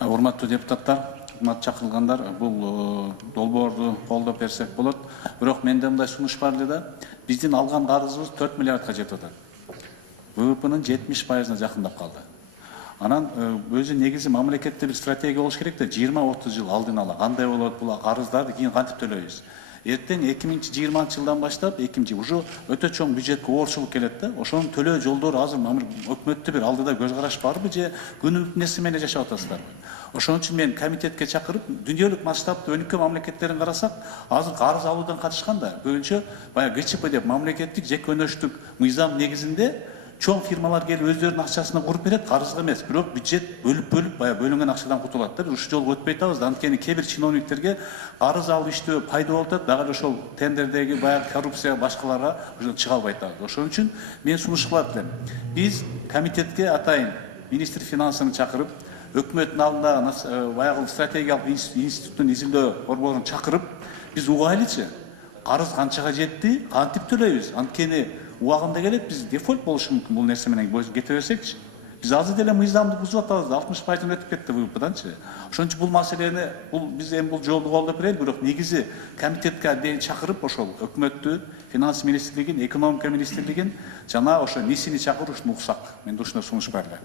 Урматтуу депутаттар, урматтуу чакырылгандар, бул долбоорду колдоп берсек болот. Бирок менде мындай сунуш бар эле да. Биздин алган карызыбыз 4 миллиардка жетип атат. ВВПнын 70%-на жакындап калды. Анан өзү негизи мамлекетте бир стратегия болуш керек да, 20-30 жыл алдын ала кандай болот бул карыздарды кийин кантип төлөйбүз. Эртең 2020-жылдан баштап, уже өтө чоң бюджетке оорчулук келет да. Ошонун төлөө жолдору азыр өкмөттө бир алдыда көз караш барбы же күнүмүн нерсе менен жашап атасыздарбы? Ошон үчүн мен комитетке чакырып, дүйнөлүк масштабта өнүккөн мамлекеттерин карасак, азыр карыз алуудан катышканда көбүнчө баягы ГЧП деп мамлекеттик жеккөнөштүк мыйзам негизинде чоң фирмалар келип өздөрүнүн акчасына куруп берет, карызга эмес, бирок бюджет бөлүп баягы бөлүнгөн акчадан кутулат да. Ушул жолго өтпөй атабыз. Анткени кээ бир чиновниктерге карыз алып иштөө пайда болуп атат, дагы эле ошол тендердеги баягы коррупция башкаларга чыга албай атабыз. Ошон үчүн мен сунуш кылат элем. Биз комитетке атайын министр финансыны чакырып, өкмөттүн алдындагы баягы стратегиялык институттун изилдөө борборун чакырып, биз угайлычы. Карыз канчага жетти, кантип төлөйбүз? Анткени убагында келет, биз дефолт болушу мүмкүн бул нерсе менен кете берсекчи. Биз азыр деле мыйзамды бузуп атабыз, 60% өтүп кетти ВВПданчы. Ошон үчүн бул маселени, биз эми бул жолду колдоп берели, бирок негизи комитетке чакырып, ошол өкмөттү, финанс министрлигин, экономика министрлигин жана ошо НИСини чакырып ушуну уксак. Менде ушундай сунуш бар эле.